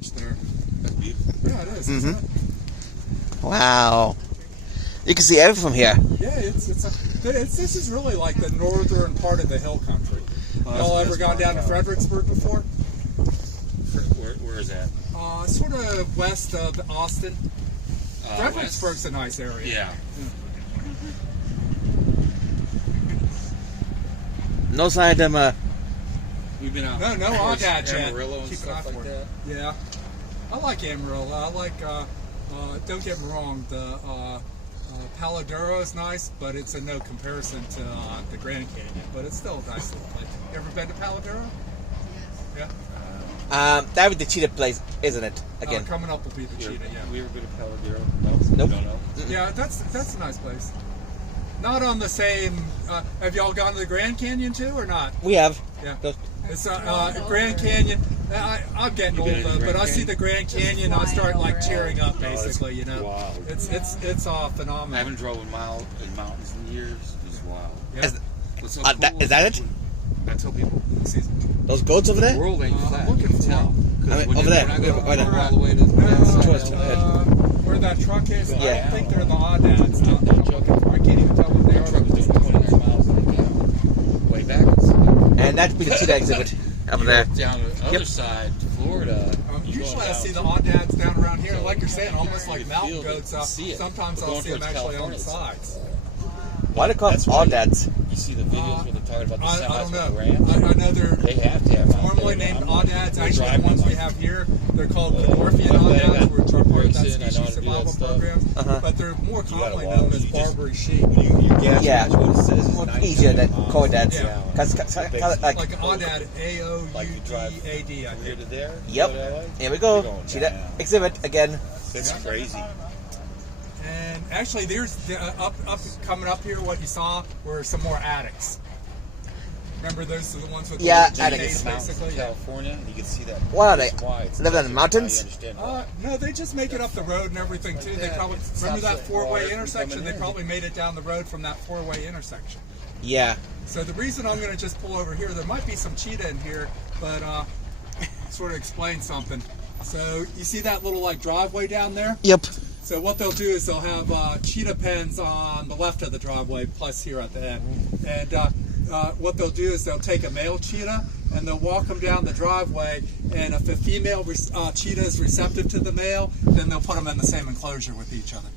There. Yeah, it is. Isn't it? Wow. You can see everything from here. Yeah, this is really like the northern part of the hill country. Y'all ever gone down to Fredericksburg before? Where is that? Sort of west of Austin. Fredericksburg's a nice area. Yeah. No sign of them. We've been out. No Augad yet. Amarillo and Keep an stuff eye like for that. it. Yeah, I like Amarillo. I like. Don't get me wrong. The Palo Duro is nice, but it's a no comparison to the Grand Canyon. But it's still a nice little place. You ever been to Palo Duro? Yes. Yeah. That would be the cheetah place, isn't it? Again. Coming up will be the cheetah. Yeah. We ever been to Palo Duro? Nope. Don't know. Yeah, that's a nice place. Not on the same. Have y'all gone to the Grand Canyon too, or not? We have. Yeah. It's Grand Canyon. I'm getting old though, but I see the Grand Canyon, I start like tearing up. Basically, you know, wild. it's phenomenal. I haven't drove in mountains in years. It's wild. Yeah. What's so Is that it? I tell people, Those goats over there? the world ain't flat. looking You can for tell. I mean, over there. When I go Right there. all the way to the Towards side, Where that truck is, I Yeah. don't think they're the Audads. I can't even tell what they that truck was are. doing 29 miles an hour way backwards. And that'd be the cheetah exhibit over there. Down to the other side, to Florida. Usually I see the Audads down around here, like you're saying, almost like You mountain feel it, goats. you see it. Sometimes But I'll going see them towards actually on the California, sides. Why do they call them That's why Audads? You see the videos where they're talking about the I semis don't with know. the ranch. I know they're They have to have normally named Audads. They're Actually, the driving ones we like- have here, they're called Orphean But they Audads, got which are part of that racing, I know species how to do that survival stuff. programs. But they're more commonly watch. known as You just- Barbary sheep. You gas Yeah. what it says is More 90 easier than miles. Audads. Yeah. Cause, like, Like Audad, Like you drive A-O-U-D-A-D, I from here think. to there. Yep. You know what I like? Here we You're go. going Cheetah down. exhibit again. That's crazy. And actually, there's coming up here. What you saw were some more attics. Remember, those are the ones with Yeah, the attics. mountains, basically. Yeah. California, you can see that. What are they? That's why it's Living in the desert. mountains? Now you understand why. No, they just make it up the road and everything too. They probably remember that four-way intersection. They probably made it down the road from that four-way intersection. Yeah. So the reason I'm going to just pull over here, there might be some cheetah in here, but sort of explain something. So you see that little like driveway down there? Yep. So what they'll do is they'll have cheetah pens on the left of the driveway, plus here at the end. And what they'll do is they'll take a male cheetah and they'll walk them down the driveway. And if a female cheetah is receptive to the male, then they'll put them in the same enclosure with each other.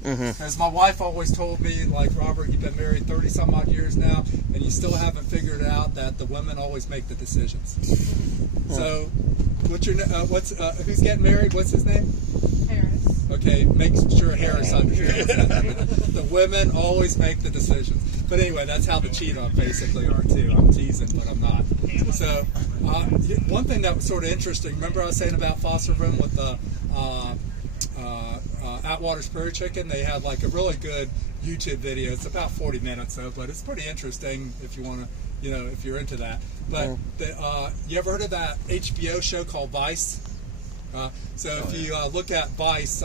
As my wife always told me, like, Robert, you've been married 30 some odd years now, and you still haven't figured out that the women always make the decisions. So, who's getting married? What's his name? Harris. Okay, make sure Harris understands that. The women always make the decisions. But anyway, that's how the cheetah basically are too. I'm teasing, but I'm not. So, one thing that was sort of interesting, remember I was saying about foster room with the Atwater's Prairie Chicken? They had like a really good YouTube video. It's about 40 minutes though, but it's pretty interesting if you want to, if you're into that. But you ever heard of that HBO show called Vice? If you look at Vice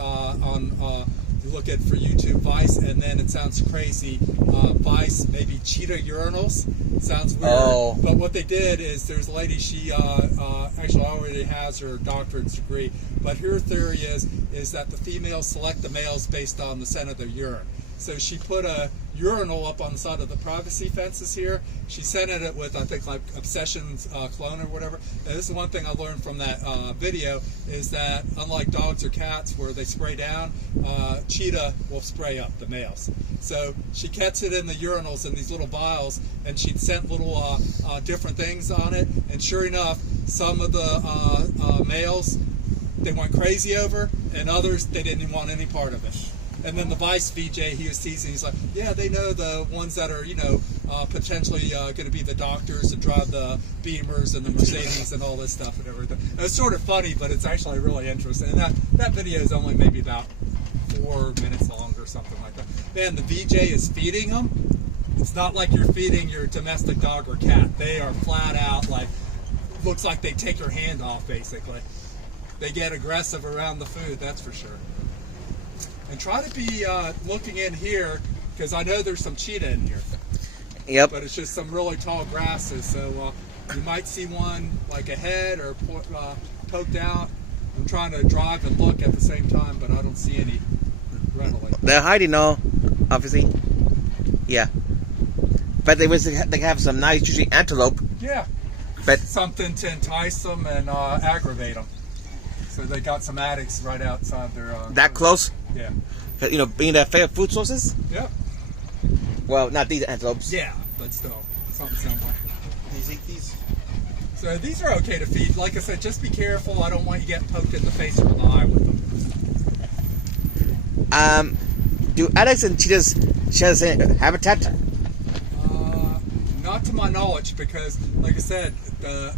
you look at for YouTube Vice, and then it sounds crazy. Vice, maybe cheetah urinals. Sounds weird. Oh. But what they did is there's a lady, she actually already has her doctorate degree. But her theory is that the females select the males based on the scent of their urine. So she put a urinal up on the side of the privacy fences here. She scented it with, I think, like Obsession's cologne or whatever. And this is one thing I learned from that video, is that unlike dogs or cats where they spray down, cheetah will spray up, the males. So she kept it in the urinals in these little vials, and she'd scent little different things on it. And sure enough, some of the males, they went crazy over, and others, they didn't even want any part of it. And then the Vice VJ, he was teasing. He's like, yeah, they know the ones that are, potentially going to be the doctors that drive the Beamers and the Mercedes and all this stuff and everything. And it's sort of funny, but it's actually really interesting. And that video is only maybe about 4 minutes long or something like that. Man, the VJ is feeding them. It's not like you're feeding your domestic dog or cat. They are flat out, like, looks like they take your hand off, basically. They get aggressive around the food, that's for sure. And try to be looking in here, because I know there's some cheetah in here. Yep. But it's just some really tall grasses, so you might see one like ahead or poked out. I'm trying to drive and look at the same time, but I don't see any readily. They're hiding, though, obviously. Yeah. But they have some nice, usually antelope. Yeah. But Something to entice them and aggravate them. So they got some addicts right outside their... that close? Yeah. You know, being their favorite food sources? Yeah. Well, not these antelopes. Yeah, but still, something similar. These eat these. So these are okay to feed. Like I said, just be careful. I don't want you getting poked in the face or the eye with them. Do adults and cheetahs share the same habitat? Not to my knowledge, because, like I said, the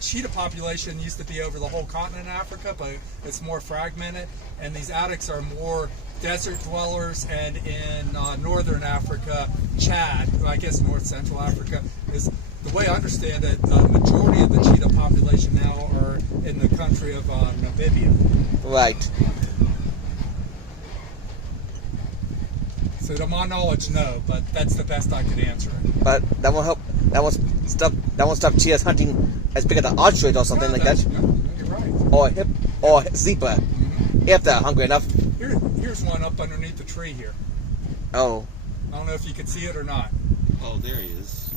cheetah population used to be over the whole continent of Africa, but it's more fragmented, and these addax are more desert dwellers, and in northern Africa, Chad, I guess north central Africa, is the way I understand it, the majority of the cheetah population now are in the country of Namibia. Right. So to my knowledge, no, but that's the best I could answer it. But that won't help. That won't stop cheetahs hunting as big as the ostrich or something like that. Yeah, you're right. Or zebra, if they're hungry enough. Here's one up underneath the tree here. Oh. I don't know if you can see it or not. Oh, there he is.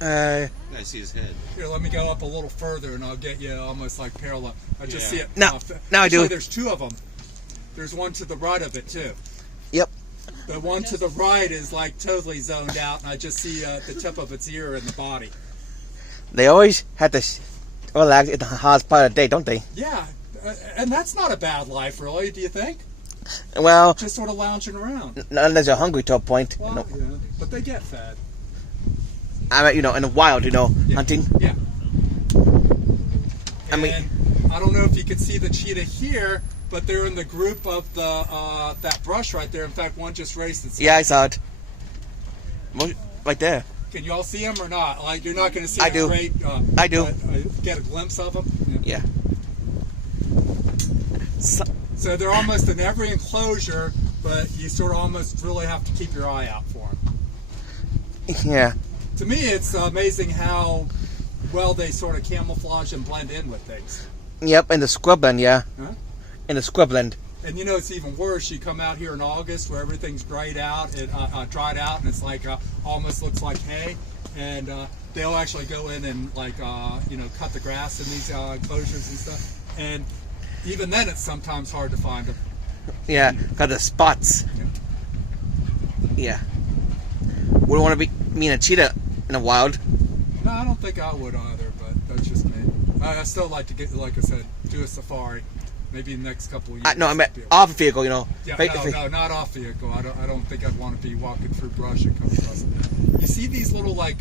Uh. I see his head. Here, let me go up a little further, and I'll get you almost like parallel. I just see it. Now I do. Actually, there's two of them. There's one to the right of it too. Yep. The one to the right is like totally zoned out, and I just see the tip of its ear in the body. They always have to relax at the hottest part of the day, don't they? Yeah, and that's not a bad life, really. Do you think? Well, Just sort of lounging around. unless you're hungry to a point. Well, No. yeah, but they get fed. I mean, in the wild, Yeah. hunting. Yeah. I mean- And I don't know if you can see the cheetah here, but they're in the group of the that brush right there. In fact, one just raced itself. Yeah, I saw it. Right there. Can you all see them or not? Like, you're not going to see I them do. great. I do. But, get a glimpse of them. Yeah. So they're almost in every enclosure, but you sort of almost really have to keep your eye out for them. Yeah. To me, it's amazing how well they sort of camouflage and blend in with things. Yep, in the scrubland, yeah. Huh? In the scrubland. And you know, it's even worse. You come out here in August where everything's dried out, and it's like almost looks like hay. And they'll actually go in and like cut the grass in these enclosures and stuff. And even then, it's sometimes hard to find them. Yeah, got the spots. Yeah. Wouldn't want to be mean a cheetah in the wild. No, I don't think I would either, but that's just me. I still like to get, like I said, do a safari. Maybe in the next couple of years. No, I meant off vehicle, Yeah, no, not off vehicle. I don't think I'd want to be walking through brush and come across it. You see these little like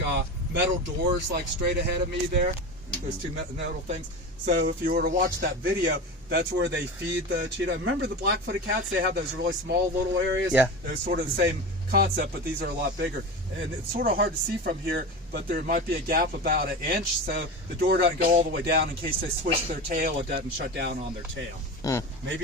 metal doors like straight ahead of me there? Those two metal things. So if you were to watch that video, that's where they feed the cheetah. Remember the black-footed cats? They have those really small little areas. Yeah. They're sort of the same concept, but these are a lot bigger. And it's sort of hard to see from here, but there might be a gap about an inch, so the door doesn't go all the way down in case they switch their tail. It doesn't shut down on their tail. Maybe